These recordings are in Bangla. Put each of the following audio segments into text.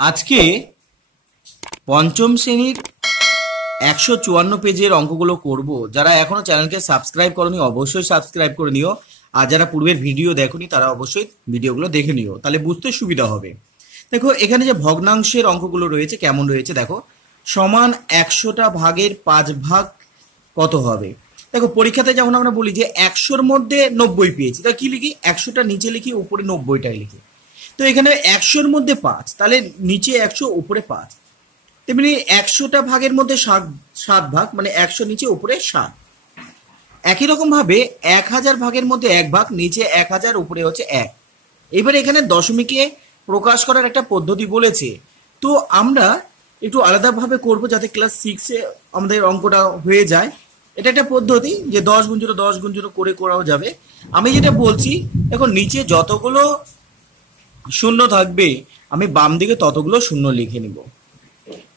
আজকে পঞ্চম শ্রেণীর 154 পেজের অঙ্কগুলো করব। যারা এখনো চ্যানেলকে সাবস্ক্রাইব করনি অবশ্যই সাবস্ক্রাইব করে নিও, আর যারা পূর্বের ভিডিও দেখোনি তারা অবশ্যই ভিডিওগুলো দেখে নিও, তাহলে বুঝতে সুবিধা হবে। দেখো এখানে যে ভগ্নাংশের অঙ্কগুলো রয়েছে কেমন রয়েছে দেখো। সমান 100টা ভাগের 5 ভাগ কত হবে। দেখো পরীক্ষাতে যেমন আমরা বলি যে 100-র মধ্যে 90 পেয়েছি, তা কি লিখি? 100টা নিচে লিখি, উপরে 90টাই লিখি। তো এখানে 100-র মধ্যে 5, তাহলে নিচে 100 উপরে 5। তেমনি 100টা ভাগের মধ্যে 7 ভাগ, মানে 100 নিচে উপরে 7। একই রকম ভাবে 1000 ভাগের মধ্যে 1 ভাগ, নিচে 1000 উপরে হচ্ছে 1। এবারে এখানে দশমিকে প্রকাশ করার একটা পদ্ধতি বলেছে, তো আমরা একটু আলাদাভাবে করব যাতে ক্লাস 6-এ আমাদের অঙ্কটা হয়ে যায়। এটা একটা পদ্ধতি যে 10 গুণ 0 10 গুণ 0 করে করাও যাবে। আমি যেটা বলছি দেখো, নিচে যতগুলো শূন্য থাকবে আমি বাম দিকে ততগুলো শূন্য লিখে নিব।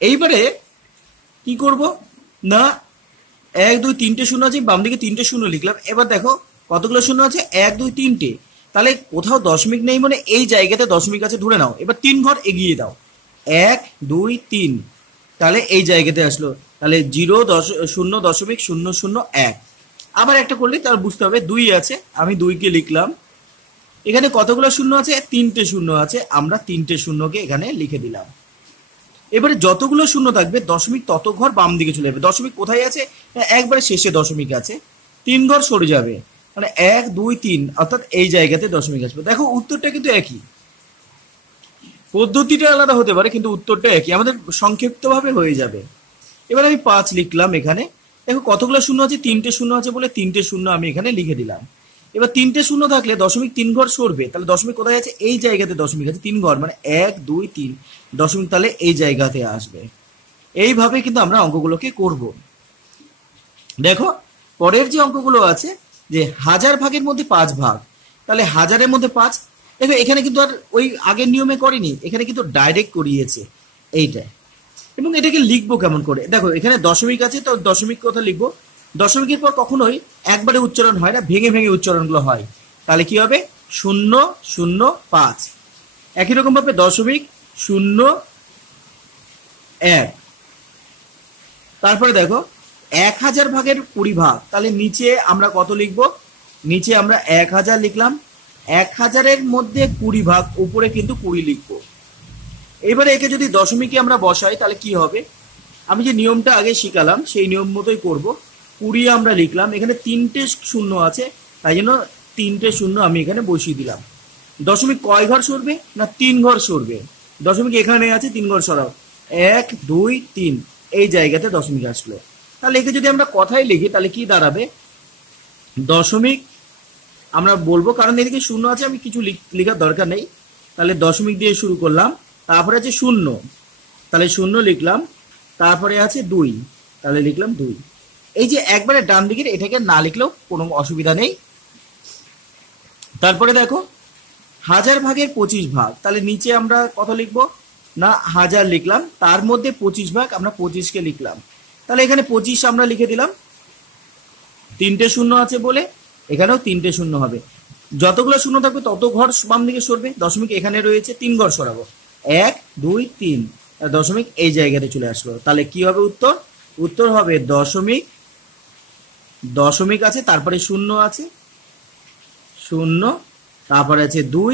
এইবারে কি করব না, 1 2 3টে শূন্য আছে, বাম দিকে 3টে শূন্য লিখলাম। এবার দেখো কতগুলো শূন্য আছে, 1 2 3টে, তাহলে কোথাও দশমিক নেই, মানে এই জায়গাতে দশমিক আছে ধরে নাও। এবার 3 ঘর এগিয়ে দাও, 1 2 3, তাহলে এই জায়গাতে আসলো, তাহলে 0.0.001। আবার একটা করলে তার বুঝতে হবে 2 আছে, আমি 2কে লিখলাম। এখানে কতগুলো শূন্য আছে, 3টে শূন্য আছে, আমরা 3টে শূন্যকে এখানে লিখে দিলাম। এবারে যতগুলো শূন্য থাকবে দশমিক তত ঘর বাম দিকে চলে যাবে। দশমিক কোথায় আছে, একবারে শেষে দশমিক আছে, 3 ঘর সরে যাবে, মানে 1 2 3, অর্থাৎ এই জায়গাতে দশমিক আসবে। দেখো উত্তরটা কিন্তু একই, পদ্ধতিটা আলাদা হতে পারে কিন্তু উত্তরটা একই, আমাদের সংক্ষিপ্তভাবে হয়ে যাবে। এবার আমি 5 লিখলাম এখানে। দেখো কতগুলো শূন্য আছে, 3টে শূন্য আছে বলে 3টে শূন্য আমি এখানে লিখে দিলাম। এবার 3টে শূন্য থাকলে দশমিক 3 ঘর সরবে, তাহলে দশমিক কোথায় আছে, এই জায়গাতে দশমিক আছে 3 ঘর, মানে 1 2 3, দশমিক তাহলে এই জায়গাতে আসবে। এইভাবে কিন্তু আমরা অঙ্কগুলোকে করব। দেখো পরের যে অঙ্কগুলো আছে যে 1000 ভাগের মধ্যে 5 ভাগ, তাহলে 1000-এর মধ্যে 5। দেখো এখানে কিন্তু আর ওই আগের নিয়মে করেনি, এখানে কিন্তু ডাইরেক্ট করিয়েছে এইটা। এবং এটাকে লিখবো কেমন করে, দেখো এখানে দশমিক আছে, তো দশমিক কথা লিখবো। দশমিকের পর কখনোই একবারে উচ্চারণ হয় না, ভেঙে ভেঙে উচ্চারণগুলো হয়। তাহলে কি হবে, 0 0 5। একই রকম ভাবে দশমিক 0 1। তারপরে দেখো 1000 ভাগের 20 ভাগ, তাহলে নিচে আমরা কত লিখবো, নিচে আমরা 1000 লিখলাম। 1000-এর মধ্যে 20 ভাগ, উপরে কিন্তু 20 লিখবো। এবারে একে যদি দশমিকে আমরা বসাই তাহলে কি হবে, আমি যে নিয়মটা আগে শিখালাম সেই নিয়ম মতোই করব। 20 আমরা লিখলাম, এখানে 3টে শূন্য আছে, তাই জন্য 3টে শূন্য আমি এখানে বসিয়ে দিলাম। দশমিক কয় ঘর সরবে না, 3 ঘর সরবে। দশমিক এখানে আছে, 3 ঘর সরাও, 1 2 3, এই জায়গাতে দশমিক আসলো। তাহলে একে যদি আমরা কথাই লিখি তাহলে কি দাঁড়াবে, দশমিক আমরা বলবো, কারণ এদিকে শূন্য আছে, আমি কিছু লেখার দরকার নেই। তাহলে দশমিক দিয়ে শুরু করলাম, তারপরে আছে শূন্য, তাহলে শূন্য লিখলাম, তারপরে আছে 2, তাহলে লিখলাম 2। এই যে একবারে ডান দিকের এটাকে না লিখলেও কোনো অসুবিধা নেই। তারপরে দেখো 1000 ভাগের 25 ভাগ, তাহলে নিচে আমরা কত লিখবো না, 1000 লিখলাম, তার মধ্যে 25 ভাগ, আমরা 25কে লিখলাম। তাহলে এখানে 25 আমরা লিখে দিলাম, 3টে শূন্য আছে বলে এখানেও 3টে শূন্য হবে। যতগুলো শূন্য থাকবে তত ঘর বাম দিকে সরবে। দশমিক এখানে রয়েছে, 3 ঘর সরাবো, 1 2 3, দশমিক এই জায়গাতে চলে আসলো। তাহলে কি হবে উত্তর, উত্তর হবে দশমিক, দশমিক আছে তারপরে শূন্য আছে, শূন্য, তারপরে আছে 2,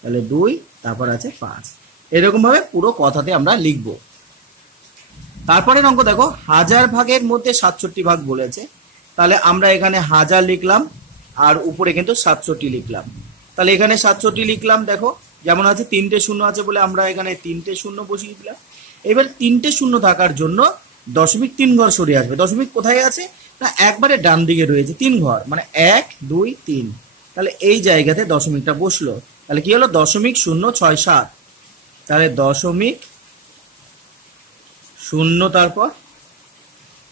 তাহলে 2, তারপর আছে 5। এরকম ভাবে পুরো কথাতে আমরা লিখব। তারপরে অঙ্ক দেখো 1000 ভাগের মধ্যে 67 ভাগ বলেছে, তাহলে আমরা এখানে 1000 লিখলাম আর উপরে কিন্তু 67 লিখলাম। তাহলে এখানে 67 লিখলাম, দেখো যেমন আছে, 3টে শূন্য আছে বলে আমরা এখানে 3টে শূন্য বসিয়ে দিলাম। এবার 3টে শূন্য থাকার জন্য দশমিক 3 ঘর সরে আসবে। দশমিক কোথায় আছে না, একবারে ডান দিকে রয়েছে 3 ঘর, মানে 1 2 3, তাহলে এই জায়গাতে দশমিকটা বসলো। তাহলে কি হলো, 0.067, তাহলে দশমিক শূন্য,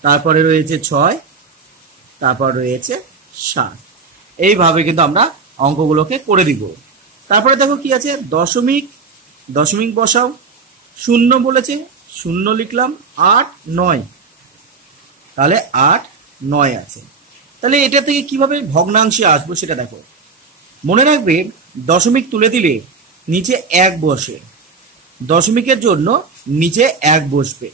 তারপরে রয়েছে 6, তারপর রয়েছে 7। এইভাবে কিন্তু আমরা অঙ্কগুলোকে করে দিব। তারপরে দেখো কি আছে, দশমিক, দশমিক বসাও, শূন্য বলেছে, শূন্য লিখলাম, 8 9, তাহলে 8 9 আছে। তাহলে এটা থেকে কিভাবে ভগ্নাংশে আসবো সেটা দেখো। মনে রাখবে দশমিক তুলে দিলে নিচে 1 বসে, দশমিকের জন্য নিচে 1 বসবে।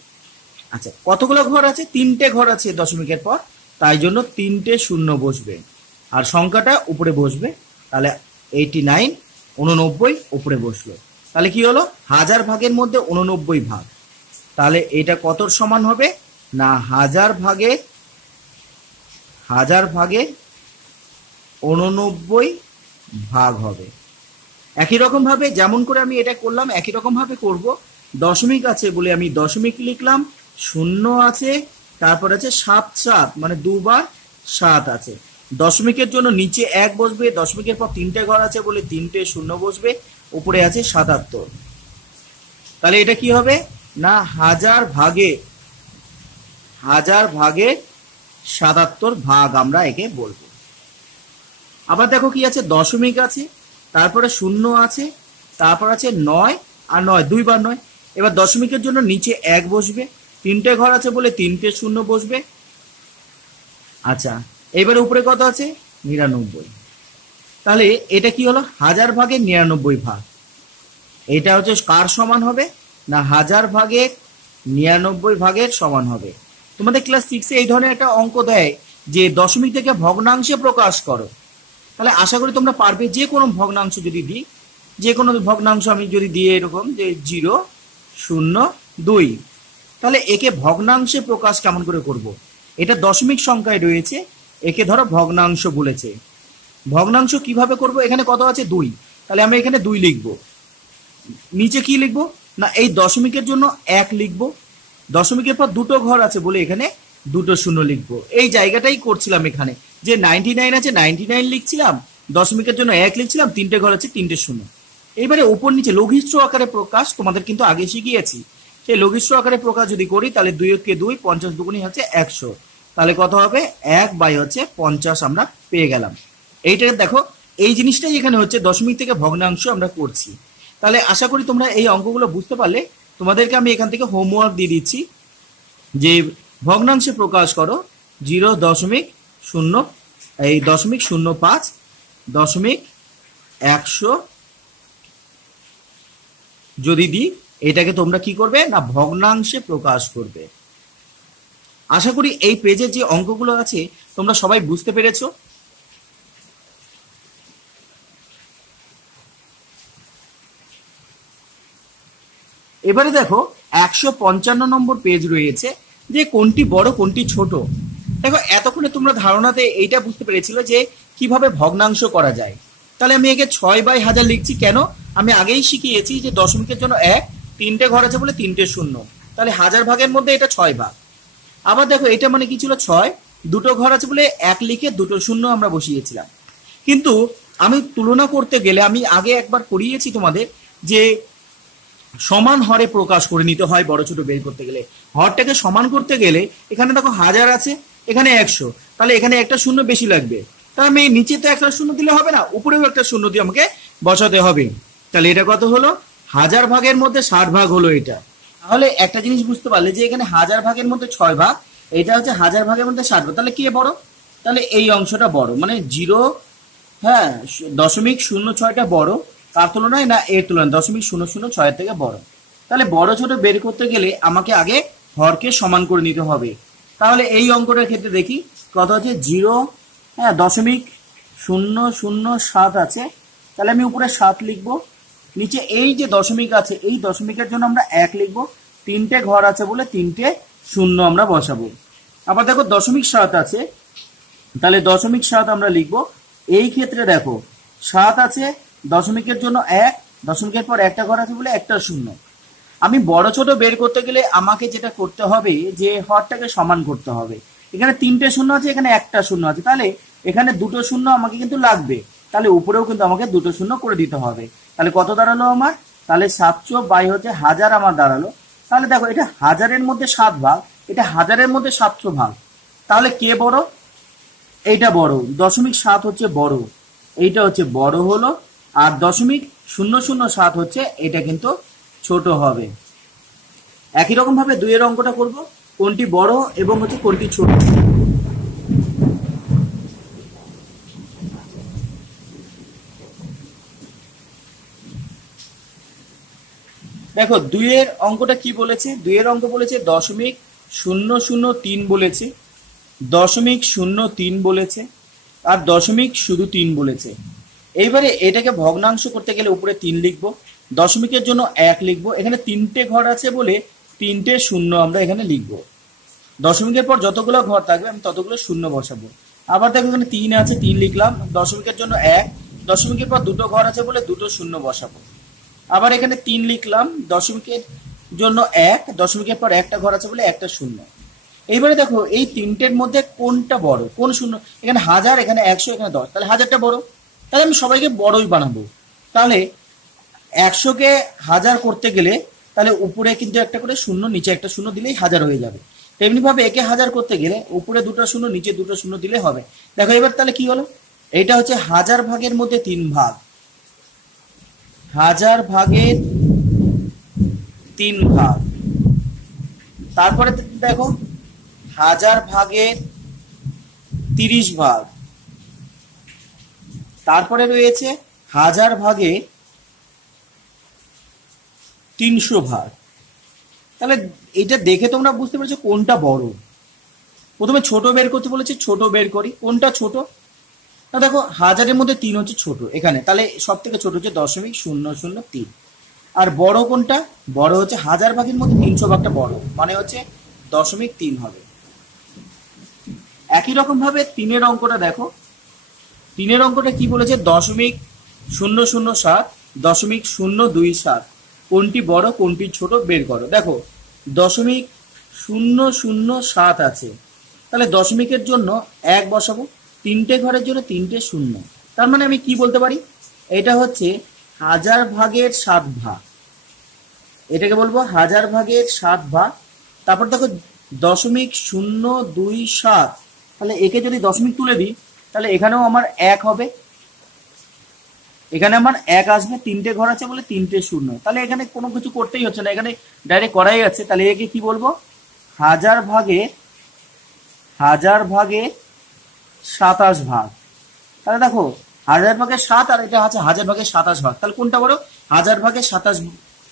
আচ্ছা, কতগুলো ঘর আছে? 3টে ঘর আছে দশমিকের পর, তাই জন্য 3টে শূন্য বসবে আর সংখ্যাটা উপরে বসবে। তাহলে 89 89 উপরে বসলো। তাহলে কি হলো? 1000 ভাগের মধ্যে 89 ভাগ। তাহলে এটা কতর সমান হবে? না 1000 ভাগে 89 ভাগ হবে। একই রকম ভাবে যেমন করে আমি এটা করলাম একই রকম ভাবে করব। দশমিক আছে বলে আমি দশমিক লিখলাম, শূন্য আছে, তারপর আছে 7 7 মানে 2 বার 7 আছে। দশমিকের জন্য নিচে 1 বসবে, দশমিকের পর 3টে ঘর আছে বলে 3টে শূন্য বসবে, উপরে আছে 77। তাহলে এটা কি হবে? না 1000 ভাগে 77 ভাগ আমরা একে বলবো। আবার দেখো কি আছে? দশমিক আছে, তারপরে শূন্য আছে, তারপর আছে 9 আর 9 2 বার 9। এবার দশমিকের জন্য নিচে 1 বসবে, 3টে ঘর আছে বলে 3টে শূন্য বসবে। আচ্ছা, এবারে উপরে কত আছে? 99। তাহলে এটা কি হলো? 1000 ভাগে 99 ভাগ। এটা হচ্ছে কার সমান হবে? না 1000 ভাগে 99 ভাগের সমান হবে। তোমাদের ক্লাস 6-এ এই ধরনের একটা অঙ্ক দেয় যে দশমিক থেকে ভগ্নাংশে প্রকাশ করো। তাহলে আশা করি তোমরা পারবে। যে কোনো ভগ্নাংশ যদি দিই, যে কোনো ভগ্নাংশ আমি যদি দিয়ে এরকম যে 0 0 2, তাহলে একে ভগ্নাংশে প্রকাশ কেমন করে করব? এটা দশমিক সংখ্যায় রয়েছে, একে ধরো ভগ্নাংশ বলেছে। ভগ্নাংশ কিভাবে করব? এখানে কত আছে? 2। তাহলে আমি এখানে 2 লিখব। নিচে কি লিখব? না এই দশমিকের জন্য 1 লিখব। দশমিকের পর 2টো ঘর আছে বলে এখানে 2টো শূন্য লিখব। এই জায়গাটাই করছিলাম এখানে, যে 99 আছে 99 লিখছিলাম, দশমিকের জন্য 1 লিখছিলাম, 3টে ঘর আছে 3টে শূন্য। এইবারে উপর নিচে লঘিষ্ঠ আকারে প্রকাশ তোমাদের কিন্তু আগে শিখিয়েছি। সেই লঘিষ্ঠ আকারে প্রকাশ যদি করি তাহলে 2 কে 2, 50 দুগুণী হচ্ছে 100। তাহলে কত হবে? 1/50 আমরা পেয়ে গেলাম। এইটা দেখো, এই জিনিসটাই এখানে হচ্ছে দশমিক থেকে ভগ্নাংশ আমরা করছি। তাহলে আশা করি তোমরা এই অঙ্কগুলো বুঝতে পারলে। তোমাদেরকে আমি এখান থেকে হোমওয়ার্ক দিয়ে দিচ্ছি যে ভগ্নাংশে প্রকাশ করো 0.05.100 যদি দিই, এটাকে তোমরা কি করবে? না ভগ্নাংশে প্রকাশ করবে। আশা করি এই পেজের যে অঙ্কগুলো আছে তোমরা সবাই বুঝতে পেরেছো। এবারে দেখো 155 নম্বর পেজ রয়েছে যে কোনটি বড় কোনটি ছোট। দেখো এতক্ষণে তোমরা ধারণাতে এইটা বুঝতে পেরেছিল যে কিভাবে ভগ্নাংশ করা যায়। তাহলে আমি একে 6/1000 লিখছি। কেন? আমি আগেই শিখিয়েছি যে দশমিকের জন্য 1, 3টে ঘর আছে বলে 3টে শূন্য। তাহলে 1000 ভাগের মধ্যে এটা 6 ভাগ। আবার দেখো এটা মানে কি ছিল? 6, 2টো ঘর আছে বলে 1 লিখে 2টো শূন্য আমরা বসিয়েছিলাম। কিন্তু আমি তুলনা করতে গেলে আমি আগে একবার করিয়েছি তোমাদের যে সমান হরে প্রকাশ করে নিতে হয় বড় ছোট বের করতে গেলে। হরটাকে সমান করতে গেলে এখানে দেখো 1000 আছে, এখানে 100, তাহলে এখানে একটা শূন্য বেশি লাগবে। তাহলে আমি নিচে তো একটা শূন্য দিলে হবে না, উপরেও একটা শূন্য দিয়ে আমাকে বসাতে হবে। তাহলে এটা কত হলো? 1000 ভাগের মধ্যে 60 ভাগ হলো এটা। তাহলে একটা জিনিস বুঝতে পারলে যে এখানে 1000 ভাগের মধ্যে 6 ভাগ, এটা হচ্ছে 1000 ভাগের মধ্যে 60 ভাগ। তাহলে কে বড়? তাহলে এই অংশটা বড়, মানে 0.06টা বড়। কার তুলনায়? না এর তুলনায় 0.006 থেকে বড়। তাহলে বড় ছোট বের করতে গেলে আমাকে আগে হরকে সমান করে নিতে হবে। তাহলে এই অঙ্কটার ক্ষেত্রে দেখি কত আছে? 0.007 আছে। তাহলে আমি উপরে 7 লিখবো, নিচে এই যে দশমিক আছে এই দশমিকের জন্য আমরা 1 লিখবো, 3টে ঘর আছে বলে 3টে শূন্য আমরা বসাবো। আবার দেখো 0.7 আছে, তাহলে 0.7 আমরা লিখবো। এই ক্ষেত্রে দেখো 7 আছে, দশমিকের জন্য 1, দশমিকের পর একটা ঘর আছে বলে একটা শূন্য। আমি বড় ছোট বের করতে গেলে আমাকে যেটা করতে হবে যে হরটাকে সমান করতে হবে। এখানে 3টে শূন্য আছে, এখানে একটা শূন্য আছে, তাহলে এখানে 2টো শূন্য আমাকে কিন্তু লাগবে। তাহলে উপরেও কিন্তু আমাকে 2টো শূন্য করে দিতে হবে। তাহলে কত দাঁড়ালো আমার? তাহলে 700/1000 আমার দাঁড়ালো। তাহলে দেখো এটা 1000-এর মধ্যে 7 ভাগ, এটা 1000-এর মধ্যে 700 ভাগ। তাহলে কে বড়? এইটা বড়, 0.7 হচ্ছে বড়, এইটা হচ্ছে বড় হলো। আর 0.007 হচ্ছে এটা কিন্তু ছোট হবে। একই রকম ভাবে 2-এর অঙ্কটা করব, কোনটি বড় এবং হচ্ছে কোনটি ছোট। দেখো দুইয়ের অঙ্কটা কি বলেছে, দুইয়ের অঙ্ক বলেছে 0.003 বলেছে, 0.03 বলেছে, আর দশমিক শুধু 3 বলেছে। এইবারে এটাকে ভগ্নাংশ করতে গেলে উপরে 3 লিখবো, দশমিকের জন্য 1 লিখবো। এখানে 3টে ঘর আছে বলে 3টে শূন্য আমরা এখানে লিখবো। দশমিকের পর যতগুলো ঘর থাকবে আমি ততগুলো শূন্য বসাবো। আবার দেখো এখানে 3 আছে, 3 লিখলাম, দশমিকের জন্য 1, দশমিকের পর দুটো ঘর আছে বলে দুটো শূন্য বসাবো। আবার এখানে 3 লিখলাম, দশমিকের জন্য 1, দশমিকের পর একটা ঘর আছে বলে একটা শূন্য। এইবারে দেখো এই তিনটের মধ্যে কোনটা বড়, কোন শূন্য, এখানে 1000, এখানে 100, এখানে 10, তাহলে 1000টা বড়, তাহলে আমি সবাইকে বড়ই বানাবো। তাহলে 100কে 1000 করতে গেলে তাহলে উপরে কিন্তু একটা করে শূন্য, নিচে একটা শূন্য দিলেই 1000 হয়ে যাবে। তেমনি ভাবে একে 1000 করতে গেলে উপরে দুটো শূন্য, নিচে দুটো শূন্য দিলে হবে। দেখো এবার তাহলে কি হলো, এইটা হচ্ছে 1000 ভাগের মধ্যে 3 ভাগ, 1000 ভাগের 3 ভাগ। তারপরে দেখো 1000 ভাগের 30 ভাগ, তারপরে রয়েছে 1000 ভাগে 300 ভাগ। তাহলে এটা দেখে তোমরা বুঝতে পেরেছো কোনটা বড়। প্রথমে ছোট বের করতে বলেছে, ছোট বের করি। কোনটা ছোট না, দেখো 1000-এর মধ্যে 3 হচ্ছে ছোট এখানে, তাহলে সব থেকে ছোট হচ্ছে 0.003। আর বড় কোনটা, বড় হচ্ছে 1000 ভাগের মধ্যে 300 ভাগটা বড়, মানে হচ্ছে 0.3 হবে। একই রকম ভাবে 3-এর অঙ্কটা দেখো, 3-এর অঙ্কটা কি বলেছে, 0.007, 0.027, কোনটি বড় কোনটি ছোট বের করো। দেখো 0.007 আছে, তাহলে দশমিকের জন্য 1 বসাবো, 3টে ঘরের জন্য 3টে শূন্য, তার মানে আমি কি বলতে পারি, এটা হচ্ছে 1000 ভাগের 7 ভাগ, এটাকে বলবো 1000 ভাগের 7 ভাগ। তারপর দেখো 0.027, তাহলে একে যদি দশমিক তুলে দিই তাহলে এখানেও আমার 1 হবে, এখানে আমার 1 আসবে, 3টে ঘর আছে বলে 3টে শূন্য, তাহলে এখানে কোনো কিছু করতেই হচ্ছে না, এখানে ডাইরেক্ট করাই আছে। তাহলে একে কি বলবো, 1000 ভাগে 27 ভাগ। তাহলে দেখো 1000 ভাগে 7 আর এটা আছে 1000 ভাগে 27 ভাগ, তাহলে কোনটা বড়, 1000 ভাগে 27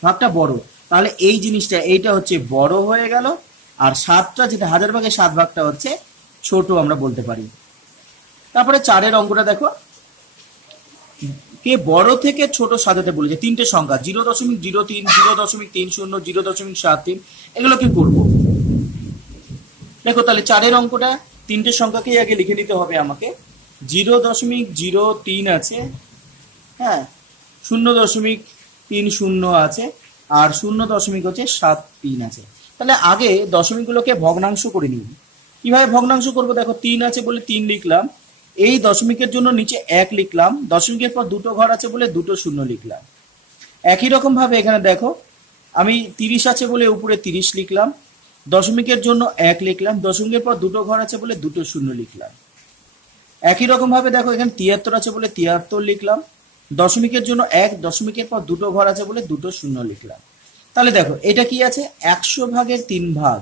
ভাগটা বড়। তাহলে এই জিনিসটা, এইটা হচ্ছে বড় হয়ে গেল, আর 7টা যেটা 1000 ভাগে 7 ভাগটা হচ্ছে ছোট আমরা বলতে পারি। তারপরে 4-এর অঙ্কটা দেখো, কে বড় থেকে ছোট সাজাতে বলেছে, 3টে সংখ্যা 0.03, 0.30, 0.73, এগুলো কি করবো। দেখো তাহলে 4-এর অঙ্কটা 3টে সংখ্যাকেই আগে লিখে নিতে হবে আমাকে। 0.03 আছে, হ্যাঁ, 0.30 আছে, আর 0.73 আছে। তাহলে আগে দশমিকগুলোকে ভগ্নাংশ করে নিই। কিভাবে ভগ্নাংশ করবো, দেখো 3 আছে বলে 3 লিখলাম, এই দশমিকের জন্য নিচে 1 লিখলাম, দশমিকের পর দুটো ঘর আছে বলে দুটো শূন্য লিখলাম। একই রকম ভাবে এখানে দেখো আমি 30 আছে বলে উপরে 30 লিখলাম, দশমিকের জন্য 1 লিখলাম, দশমিকের পর দুটো ঘর আছে বলে দুটো শূন্য লিখলাম। একই রকম ভাবে দেখো এখানে 73 আছে বলে 73 লিখলাম, দশমিকের জন্য 1, দশমিকের পর দুটো ঘর আছে বলে দুটো শূন্য লিখলাম। তাহলে দেখো এটা কি আছে, 100 ভাগের 3 ভাগ।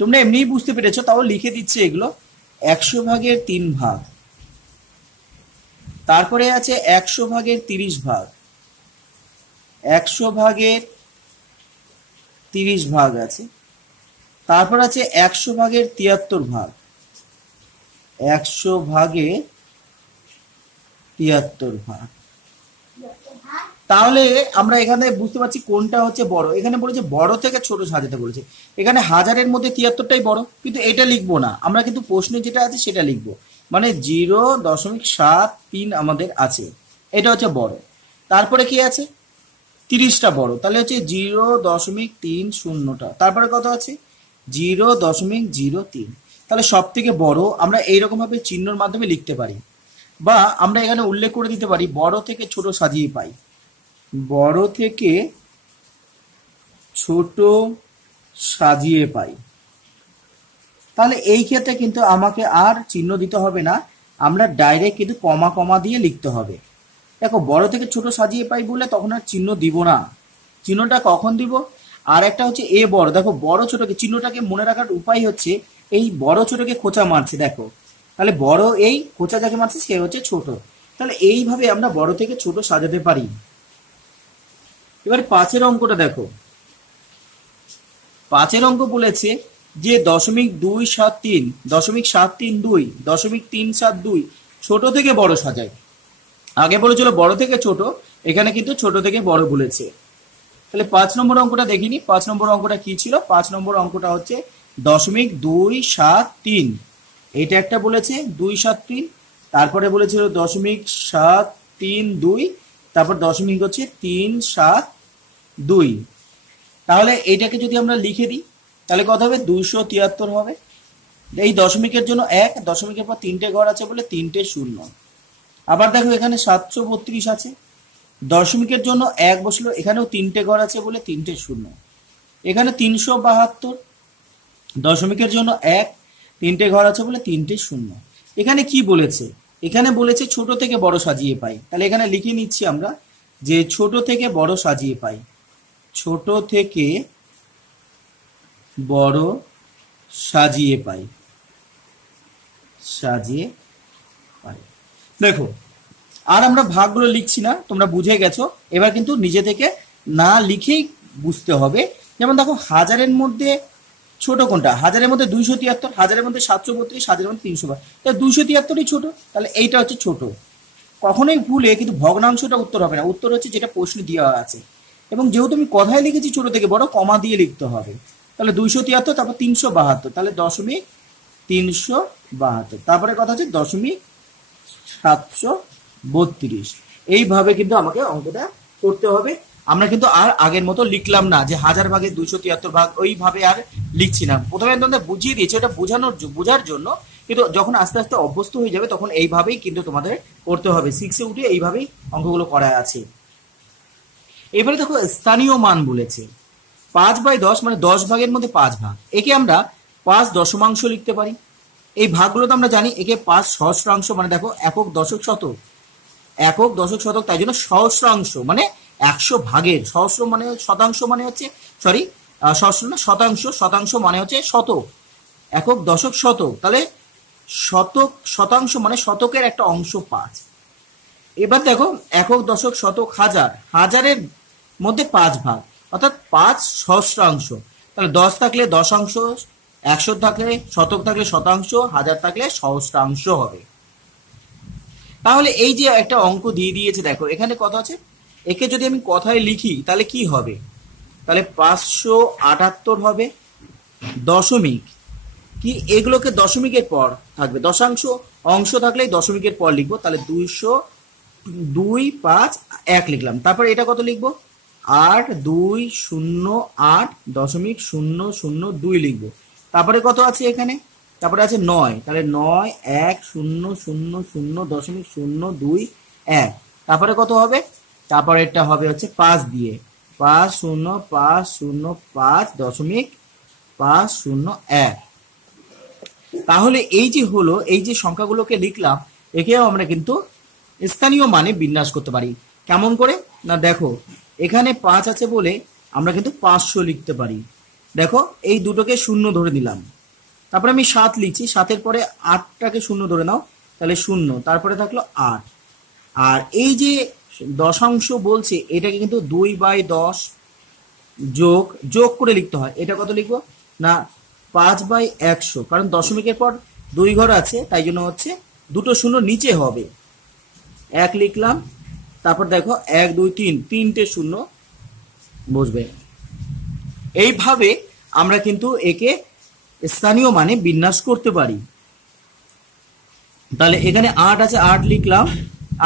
তোমরা এমনিই বুঝতে পেরেছো, তাও লিখে দিচ্ছে এগুলো, 100 ভাগের 3 ভাগ। তারপরে আছে 100 ভাগের 30 ভাগ, 100 ভাগের 30 ভাগ আছে। তারপর আছে 100 ভাগের 73 ভাগ, 100 ভাগে 73 ভাগ। তাহলে আমরা এখানে বুঝতে পারছি কোনটা হচ্ছে বড়। এখানে বলেছে বড় থেকে ছোট সাজাতে বলেছে, এখানে 1000-এর মধ্যে 73টাই বড়, কিন্তু এটা লিখবো না আমরা, কিন্তু প্রশ্নে যেটা আছে সেটা লিখবো, মানে 0.73 আমাদের আছে, এটা হচ্ছে বড়। তারপরে কি আছে, 30টা বড়, তাহলে হচ্ছে 0.30টা। তারপরে কত আছে, 0.03। তাহলে সব থেকে বড় আমরা এইরকম ভাবে চিহ্নর মাধ্যমে লিখতে পারি, বা আমরা এখানে উল্লেখ করে দিতে পারি বড় থেকে ছোট সাজিয়ে পাই, বড় থেকে ছোট সাজিয়ে পাই। তাহলে এই ক্ষেত্রে কিন্তু আমাকে আর চিহ্ন দিতে হবে না, আমরা ডাইরেক্ট কিন্তু কমা কমা দিয়ে লিখতে হবে। দেখো বড় থেকে ছোট সাজিয়ে পাই বলে তখন আর চিহ্ন দিব না, চিহ্নটা কখন দিব, আর একটা হচ্ছে এ বড়। দেখো বড় ছোটকে, চিহ্নটাকে মনে রাখার উপায় হচ্ছে এই বড় ছোটকে খোঁচা মারছে, দেখো তাহলে বড় এই খোঁচা যাকে মারছে সে হচ্ছে ছোট। তাহলে এইভাবে আমরা বড় থেকে ছোট সাজাতে পারি। এবার 5-এর অঙ্কটা দেখো। 5-এর অঙ্ক বলেছে যে 0.273, 0.732, 0.372 ছোট থেকে বড় সাজায়। আগে বলেছিল বড় থেকে ছোট, এখানে কিন্তু ছোট থেকে বড় বলেছে। তাহলে 5 নম্বর অঙ্কটা দেখিনি। 5 নম্বর অঙ্কটা কি ছিল? 5 নম্বর অঙ্কটা হচ্ছে 0.273, এইটা একটা বলেছে 273, তারপরে বলেছিল 0.732, তারপর দশমিক হচ্ছে 372। তাহলে এইটাকে যদি আমরা লিখে দিই তাহলে কত হবে? 273 হবে। এই দশমিকের জন্য 1, দশমিকের পর 3টে ঘর আছে বলে 3টে শূন্য। আবার দেখো এখানে 732 আছে, দশমিকের জন্য 1 বসলো, এখানেও 3টে ঘর আছে বলে 3টে শূন্য। এখানে 372, দশমিকের জন্য 1, 3টে ঘর আছে বলে 3টে শূন্য। এখানে কি বলেছে? এখানে বলেছে ছোট থেকে বড় সাজিয়ে পাই। তাহলে এখানে লিখে নিচ্ছি আমরা যে ছোট থেকে বড় সাজিয়ে পাই, ছোট থেকে বড় সাজিয়ে পাই, সাজিয়ে পাই। দেখো আর আমরা ভাগগুলো লিখছি না, তোমরা বুঝে গেছো। এবার কিন্তু নিজে থেকে না লিখেই বুঝতে হবে। যেমন দেখো হাজারের মধ্যে ছোট কোনটা? হাজারের মধ্যে 273, হাজারের মধ্যে 732, হাজারের মধ্যে 300। তাহলে 273ই ছোট, তাহলে এইটা হচ্ছে ছোট। কখনোই ভুলে কিন্তু ভগ্নাংশটা উত্তর হবে না, উত্তর হচ্ছে যেটা প্রশ্নে দেওয়া আছে। এবং যেহেতু আমি কথায় লিখেছি ছোট থেকে বড়, কমা দিয়ে লিখতে হবে। তাহলে 273, তারপর 372, তাহলে 0.372, তারপরে কথা হচ্ছে 0.732। এইভাবে কিন্তু আমাকে অঙ্কটা করতে হবে। আমরা কিন্তু আর আগের মতো লিখলাম না যে 1000 ভাগে 273 ভাগ, ওইভাবে আর লিখছি না। প্রথমে তোমাদের বুঝিয়ে দিয়েছি এটা বোঝার জন্য, কিন্তু যখন আস্তে আস্তে অভ্যস্ত হয়ে যাবে তখন এইভাবেই কিন্তু তোমাদের করতে হবে। 6-এ উঠে এইভাবেই অঙ্কগুলো করা আছে। এবারে দেখো স্থানীয় মান বলেছে 5/10, মানে 10 ভাগের মধ্যে 5 ভাগ। একে আমরা 5 দশমাংশ লিখতে পারি। এই ভাগগুলো তো আমরা জানি, একে 5 সহস্রাংশ, মানে দেখো একক দশক শতক, একক দশক শতক, তাই জন্য সহস্রাংশ মানে 100 ভাগের, সহস্র মানে শতাংশ, মানে হচ্ছে সরি সহস্র না শতাংশ, শতাংশ মানে হচ্ছে শতক, একক দশক শতক। তাহলে শতক শতাংশ মানে শতকের একটা অংশ 5। এবার দেখো একক দশক শতক হাজার, হাজারের মধ্যে 5 ভাগ, অর্থাৎ 5 সহস্রাংশ। তাহলে 10 থাকলে দশাংশ, 100 থাকলে শতক, থাকলে শতাংশ, 1000 থাকলে সহস্রাংশ হবে। তাহলে এই যে একটা অঙ্ক দিয়ে দিয়েছে দেখো, এখানে কত আছে? একে যদি আমি কথায় লিখি তাহলে কি হবে? তাহলে 578 হবে। দশমিক কি এগুলোকে দশমিকের পর থাকবে, দশাংশ অংশ থাকলে দশমিকের পর লিখবো। তাহলে 202.5 লিখলাম। তারপর এটা কত লিখবো? 8208.002 লিখবো। তারপরে কত আছে এখানে? তারপরে আছে 9, তাহলে 91000.021। তারপরে কত হবে? তারপরে এটা হবে হচ্ছে 5 দিয়ে, 50505.501। তাহলে এই যে হলো, এই যে সংখ্যাগুলোকে লিখলাম, একেও আমরা কিন্তু স্থানীয় মানে বিন্যাস করতে পারি। কেমন করে? না দেখো এখানে 5 আছে বলে আমরা কিন্তু 500 লিখতে পারি। দেখো এই দুটোকে শূন্য ধরে দিলাম, তারপরে আমি 7 লিখছি, 7-এর পরে 8টাকে শূন্য ধরে নাও, তাহলে 0, তারপরে থাকলো 8। আর এই যে দশাংশ বলছে এটাকে কিন্তু 2/10 যোগ করে লিখতে হয়। এটা কত লিখবো? না 5/100, কারণ দশমিকের পর 2 ঘর আছে, তাই জন্য হচ্ছে দুটো শূন্য নিচে হবে। 1 লিখলাম, তারপর দেখো 1 2 3, 3টে শূন্য বসবে। এইভাবে আমরা কিন্তু একে স্থানীয় মানে বিন্যাস করতে পারি। তাহলে এখানে 8 আছে, 8 লিখলাম,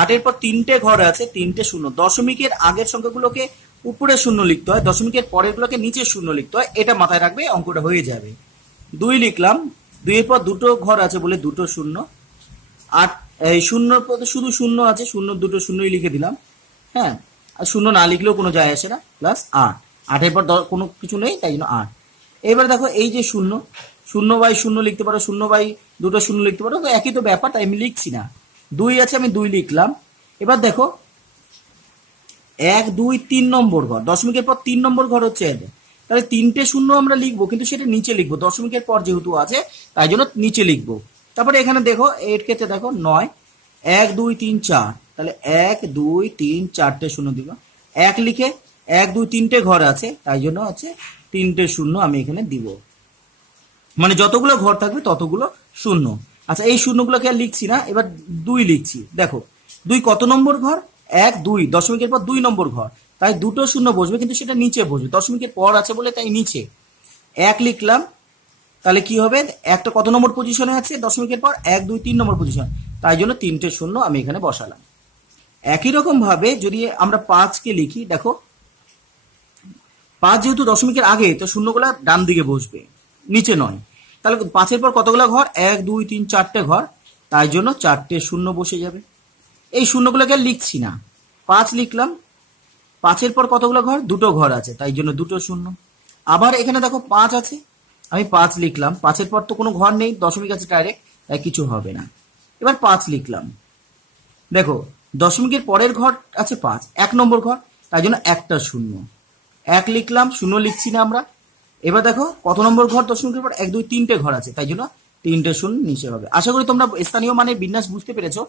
8-এর পর 3টে ঘর আছে, 3টে শূন্য। দশমিকের আগের সংখ্যাগুলোকে উপরে শূন্য লিখতে হয়, দশমিকের পরের গুলোকে নিচে শূন্য লিখতে হয়, এটা মাথায় রাখবে, অঙ্কটা হয়ে যাবে। 2 লিখলাম, 2-এর পর দুটো ঘর আছে বলে দুটো শূন্য। 8 এই শূন্যর পরে শুধু শূন্য আছে, শূন্য দুটো শূন্যই লিখে দিলাম। হ্যাঁ, আর শূন্য না লিখলেও কোনো যায় আসে না, প্লাস 8। 8-এর পর কোনো কিছু নেই, তাই জন্য 8। এবার দেখো এই যে 0, 0/0 লিখতে পারো, 0/2 শূন্য লিখতে পারো, তো একই তো ব্যাপার, তাই আমি লিখছি না। 2 আছে, আমি 2 লিখলাম। এবার দেখো 1 2 3 নম্বর ঘর, দশমিকের পর 3 নম্বর ঘর হচ্ছে এটা, তাহলে 3টে শূন্য আমরা লিখবো, কিন্তু সেটা নিচে লিখবো, দশমিকের পর যেহেতু আছে তাই জন্য নিচে লিখবো। তারপরে এখানে দেখো এর ক্ষেত্রে দেখো 9, 1 2 3 4, তাহলে 1 2 3 4টে শূন্য দিব। 1 লিখে 1 2 3টে ঘর আছে, তাই জন্য হচ্ছে 3টে শূন্য আমি এখানে দিব, মানে যতগুলো ঘর থাকবে ততগুলো শূন্য। আচ্ছা, এই শূন্যগুলোকে আর লিখছি না, এবার 2 লিখছি। দেখো 2 কত নম্বর ঘর? 1 2, দশমিকের পর 2 নম্বর ঘর, তাই দুটো শূন্য বসবে, কিন্তু সেটা নিচে বসবে, দশমিকের পর আছে বলে তাই নিচে। 1 লিখলাম, তাহলে কি হবে? একটা কত নম্বর পজিশনে আছে দশমিকের পর? 1 2 3 নম্বর পজিশন, তাই জন্য 3টে শূন্য আমি এখানে বসালাম। একই রকম ভাবে যদি আমরা 5কে লিখি, দেখো 5 যেহেতু দশমিকের আগে, তো শূন্যগুলো ডান দিকে বসবে, নিচে নয়। তাহলে 5-এর পর কতগুলো ঘর? 1 2 3 4টে ঘর, তাই জন্য 4টে শূন্য বসে যাবে। এই শূন্যগুলোকে আর লিখছি না, 5 লিখলাম, 5-এর পর কতগুলো ঘর? দুটো ঘর আছে, তাই জন্য দুটো শূন্য। আবার এখানে দেখো 5 আছে, আমি 5 লিখলাম, 5-এর পর তো কোনো ঘর নেই, দশমিক আছে ডাইরেক্ট, তাই কিছু হবে না। এবার 5 লিখলাম, দেখো দশমিকের পরের ঘর আছে 5, 1 নম্বর ঘর, তাই জন্য একটা শূন্য। 1 লিখলাম, শূন্য লিখছি না আমরা। এবার দেখো কত নম্বর ঘর দশমিকের পর? 1 2 3টে ঘর আছে, তাই জন্য 3টে শূন্য নিচে হবে। আশা করি তোমরা স্থানীয় মানের বিন্যাস বুঝতে পেরেছো।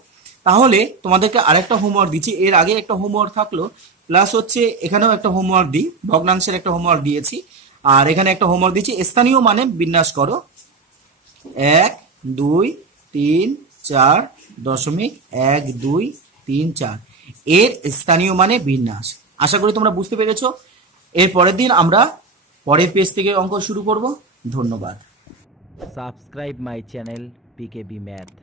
তাহলে তোমাদেরকে আরেকটা হোমওয়ার্ক দিচ্ছি, এর আগে একটা হোমওয়ার্ক থাকলো, প্লাস হচ্ছে এখানেও একটা হোমওয়ার্ক দিই, ভগ্নাংশের একটা হোমওয়ার্ক দিয়েছি, আর এখানে একটা হোমওয়ার্ক দিচ্ছি, স্থানীয় মানে বিন্যাস করো। 1 2 3 4 দশমিক 1 2 3 4 এর স্থানীয় মানে বিন্যাস। আশা করি তোমরা বুঝতে পেরেছো। এর পরের দিন আমরা পরের পেজ থেকে অঙ্ক শুরু করব। ধন্যবাদ। Subscribe my channel PKB Math.